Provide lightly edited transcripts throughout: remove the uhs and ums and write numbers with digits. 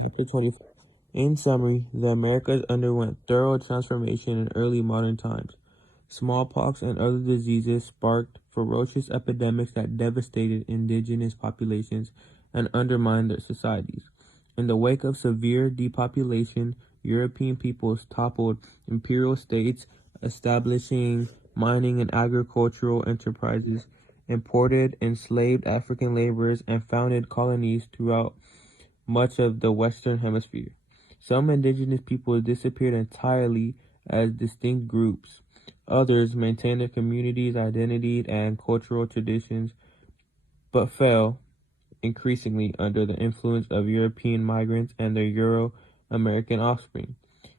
Chapter 25. In summary, the Americas underwent thorough transformation in early modern times. Smallpox and other diseases sparked ferocious epidemics that devastated indigenous populations and undermined their societies. In the wake of severe depopulation, European peoples toppled imperial states, establishing mining and agricultural enterprises, imported enslaved African laborers, and founded colonies throughout much of the Western Hemisphere. Some indigenous peoples disappeared entirely as distinct groups. Others maintained their communities' identity and cultural traditions, but fell increasingly under the influence of European migrants and their Euro-American offspring.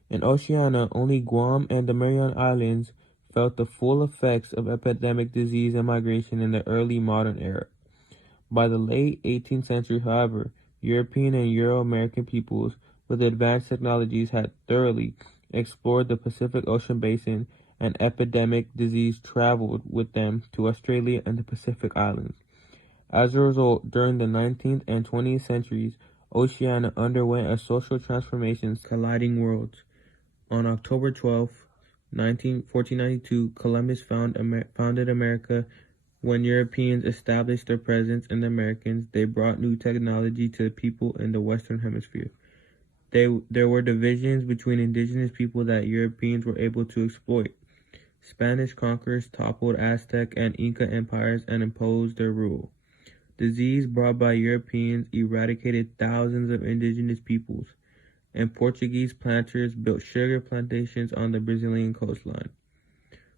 In Oceania, only Guam and the Mariana Islands felt the full effects of epidemic disease and migration in the early modern era. By the late 18th century, however, European and Euro-American peoples with advanced technologies had thoroughly explored the Pacific Ocean basin, and epidemic disease traveled with them to Australia and the Pacific Islands. As a result, during the 19th and 20th centuries, Oceania underwent a social transformation colliding worlds. On October 12, 1492, Columbus founded America. When Europeans established their presence in the Americas, they brought new technology to the people in the Western Hemisphere. There were divisions between indigenous people that Europeans were able to exploit. Spanish conquerors toppled Aztec and Inca empires and imposed their rule. Disease brought by Europeans eradicated thousands of indigenous peoples, and Portuguese planters built sugar plantations on the Brazilian coastline.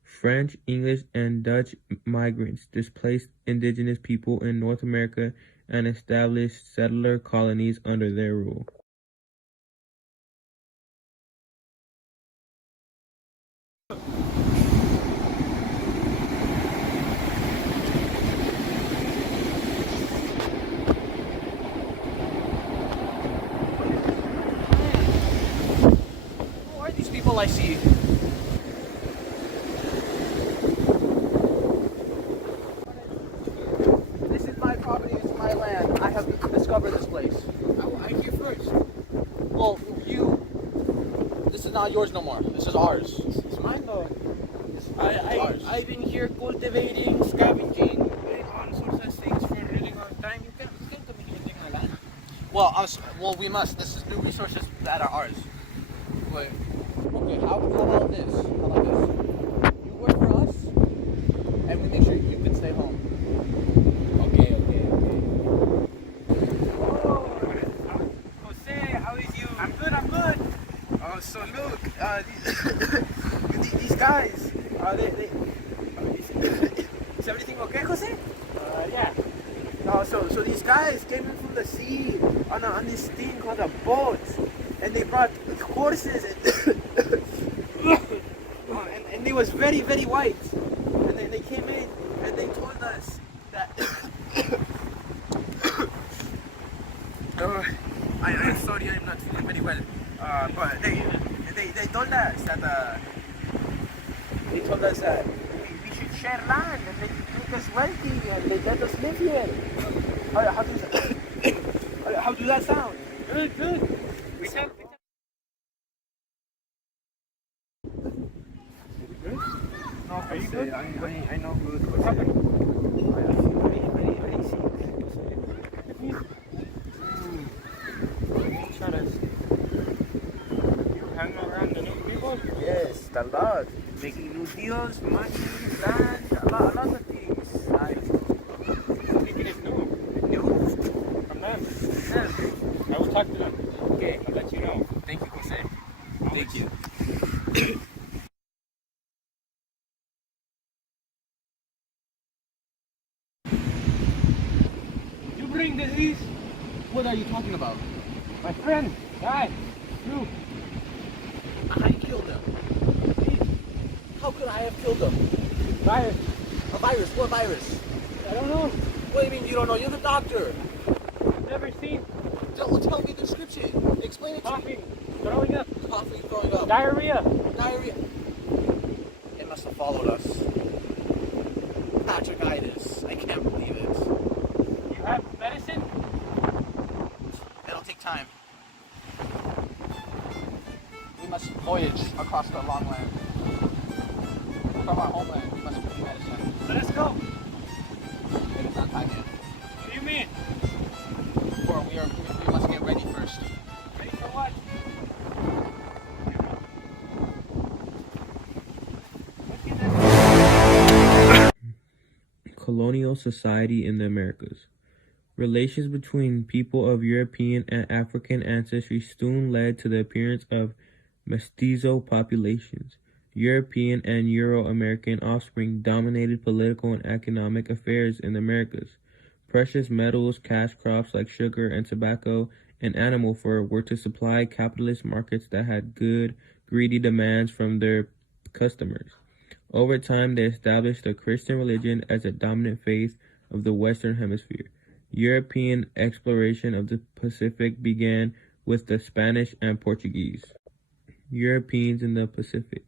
French, English, and Dutch migrants displaced indigenous people in North America and established settler colonies under their rule. Who are these people I see? This is my property, it's my land. I have discovered this place. I here first. Well, this is not yours no more. This is ours. It's mine though. Ours. I've been here cultivating, scavenging, doing all sorts of things for a really long time. You can't come here and take my land. Well, we must. This is new resources that are ours. But Okay, how about this? How about this? You work for us, and we make sure you can stay home. okay. Oh, Jose, how is you? I'm good. Oh, so look, these guys, is everything okay, Jose? Yeah. No, so these guys came in from the sea on this thing called a boat, and they brought horses and they was very, very white, and then they came in and they told us that I'm sorry, I'm not feeling very well, but they told us that we should share land and make us wealthy and they let us live here. How does that sound? Good. We tell. No, are you good? I know good. What happened? I feel very sick. You hang around the new people? Yes, a lot. Making new deals, money, land, a lot of things. Thinking it's new New? from them. Yeah. I will talk to them. Okay. I'll let you know. Thank you, Jose. Thank you. You bring disease? What are you talking about? My friend, guy, you. I killed him. How could I have killed him? Virus. A virus? What virus? I don't know. What do you mean you don't know? You're the doctor. Never seen. Tell me the description. Explain it to me. Coffee. Throwing up. Coffee, throwing up. Diarrhea. Diarrhea. It must have followed us. Patricitis. I can't believe it. You have medicine? It'll take time. must voyage across the long land. From our homeland, we must bring medicine. Let us go. It is not time yet. What do you mean? For we must get ready first. Ready for what? Colonial society in the Americas. Relations between people of European and African ancestry soon led to the appearance of mestizo populations. European and Euro-American offspring dominated political and economic affairs in the Americas. Precious metals, cash crops like sugar and tobacco, and animal fur were to supply capitalist markets that had good, greedy demands from their customers. Over time, they established the Christian religion as a dominant faith of the Western Hemisphere. European exploration of the Pacific began with the Spanish and Portuguese. Europeans in the Pacific.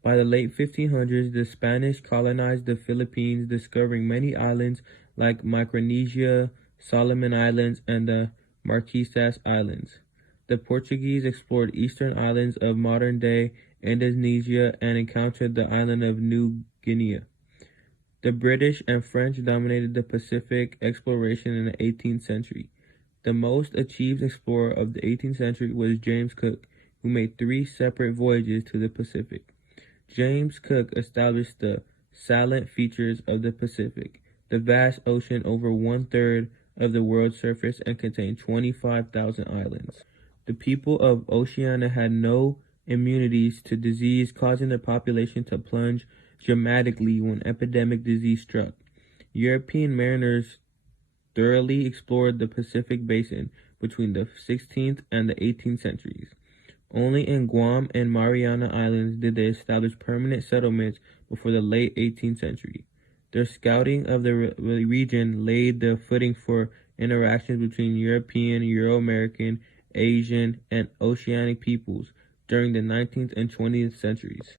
By the late 1500s, the Spanish colonized the Philippines, discovering many islands like Micronesia, Solomon Islands, and the Marquesas Islands. The Portuguese explored eastern islands of modern-day Indonesia and encountered the island of New Guinea. The British and French dominated the Pacific exploration in the 18th century. The most achieved explorer of the 18th century was James Cook, who made 3 separate voyages to the Pacific. James Cook established the salient features of the Pacific, the vast ocean over 1/3 of the world's surface and contained 25,000 islands. The people of Oceania had no immunities to disease, causing their population to plunge dramatically when epidemic disease struck. European mariners thoroughly explored the Pacific basin between the 16th and the 18th centuries. Only in Guam and Mariana Islands did they establish permanent settlements before the late 18th century. Their scouting of the region laid the footing for interactions between European, Euro-American, Asian, and Oceanic peoples during the 19th and 20th centuries.